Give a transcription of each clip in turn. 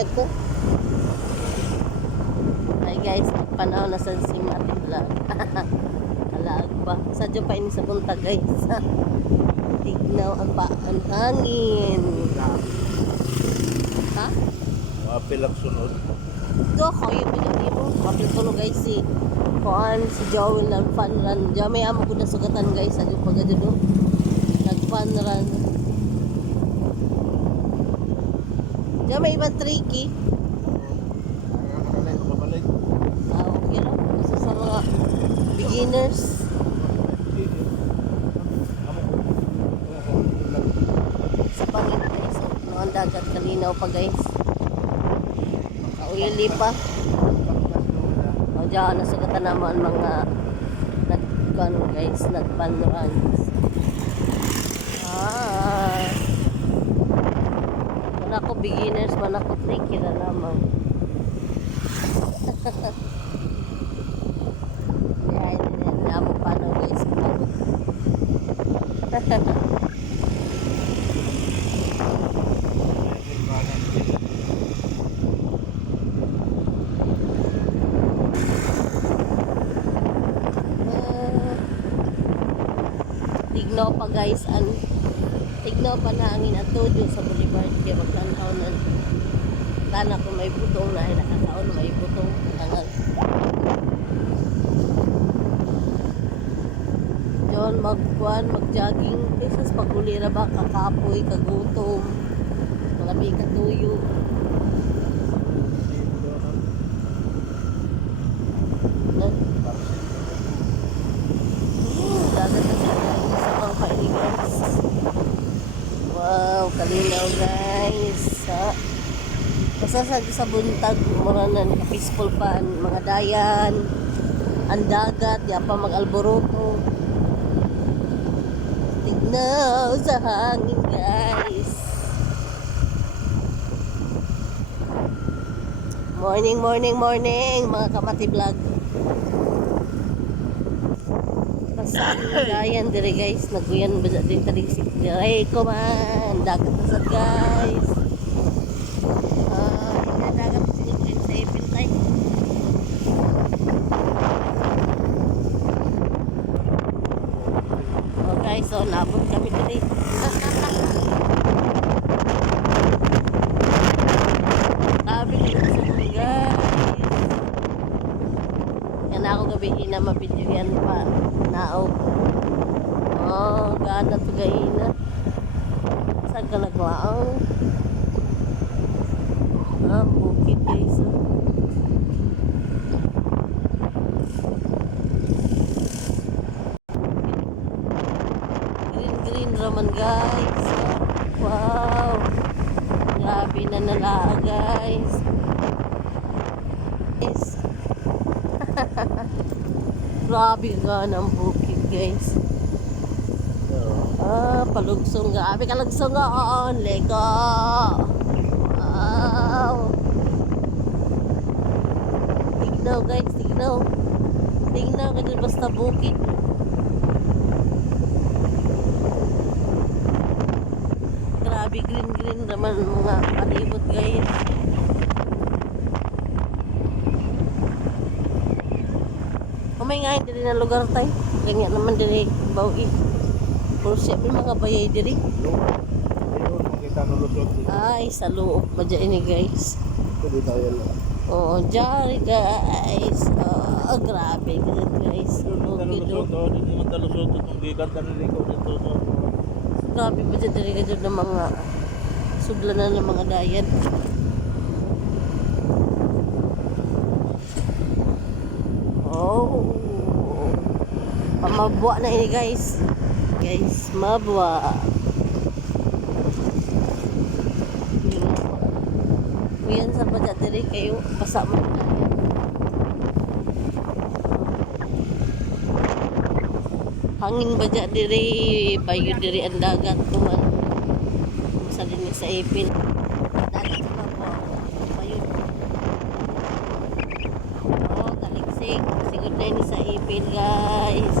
gyud ko. Ay guys, panahon na sa simati vlog. Alaag pa. Sadyo pa ini sa punta guys. Tignaw ang hangin. Ha? Apil ang sunod. Ito ako yung pinili mo. Kapil ko no guys si Kuan, si Joel nag-fun run. Diyan may amo ko na sugatan guys. Sadyo pa gado do. Nag-fun run. Diyan may ibang tricky. Okay lang. Kasi sa mga beginners. Sa pangin guys. Mga dagat kalinaw pa guys. Kauyali pa. O dyan, nasugatan naman mga nag-gun guys, nag-fun runs. Man ako beginners, man ako tricky na naman. Yan, naamo pa no guys. Tignaw pa guys, tignaw pa na angin at tuyo sa Boulevard kaya magtanaw na tana kung may butong na ay nakataon may butong tangal. Diyon mag-jogging pisas pagulira ba kakapoy, kagutom malabi katuyo. Dagat na sa pang pailigas. Wow, kalinaw guys. Basta sa buntag, mura na peaceful pa mga dayan, ang dagat, yan pa mag-alboroto. Tignaw sa hangin guys. Morning, morning, morning mga kamati vlog. Basta dayan dire guys, naguyan ba din tadi si Ay ko man, dagat na sad guys. Dagat sa Green sa Ipintay. Oh guys, so nabot kami diri. Sabi ko sa guys. Yan ako gabi na mapidyan pa. Nao. Oh, gana to gaina. Saan ka naglaang? Bukid guys. Green raman guys. Wow. Grabe na nalaa guys. Grabe ka ng bukid guys. Palugsong grabe kalugsong on. Lego. Wow. Tignaw guys, tignaw. Tignaw kasi basta bukid. Grabe green naman mga palibot guys. May nga diri na lugar tay. Kanya naman diri bawi. Puro siya mga bayay diri. Ay, sa loob pa dyan ini guys. Oh, dyan guys. Oh, grabe guys. Grabe pa dyan diri ka ng mga sudlanan ng mga dayan. Oh, pamabwa na ini guys. Guys, mabwa. Kuyan sa badya diri kayo basa mo na. Hangin badya diri, bayo diri ang dagat tuman. Sa din sa Ipil. Dagat sa mabwa. Bayo. Oh, kaliksik. Sigod na ini sa Ipil guys.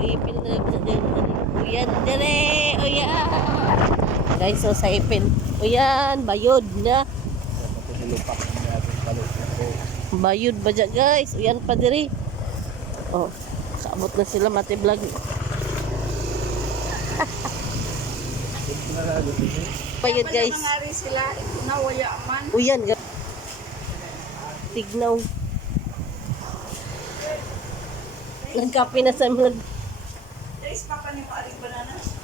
Ipil na sa din. Uyan dire. Uyan. Guys, so sa Ipil. O yan, bayod na. Matinilupak na natin kalusin ko. Bayod ba dyan guys? O yan pa diri. Oh, kaabot na sila Mati Vlog. Bayod guys. Nangyari sila, nawaya man. O yan, tignaw. Nagkape na sa mga Guys, papa ni mo aring banana.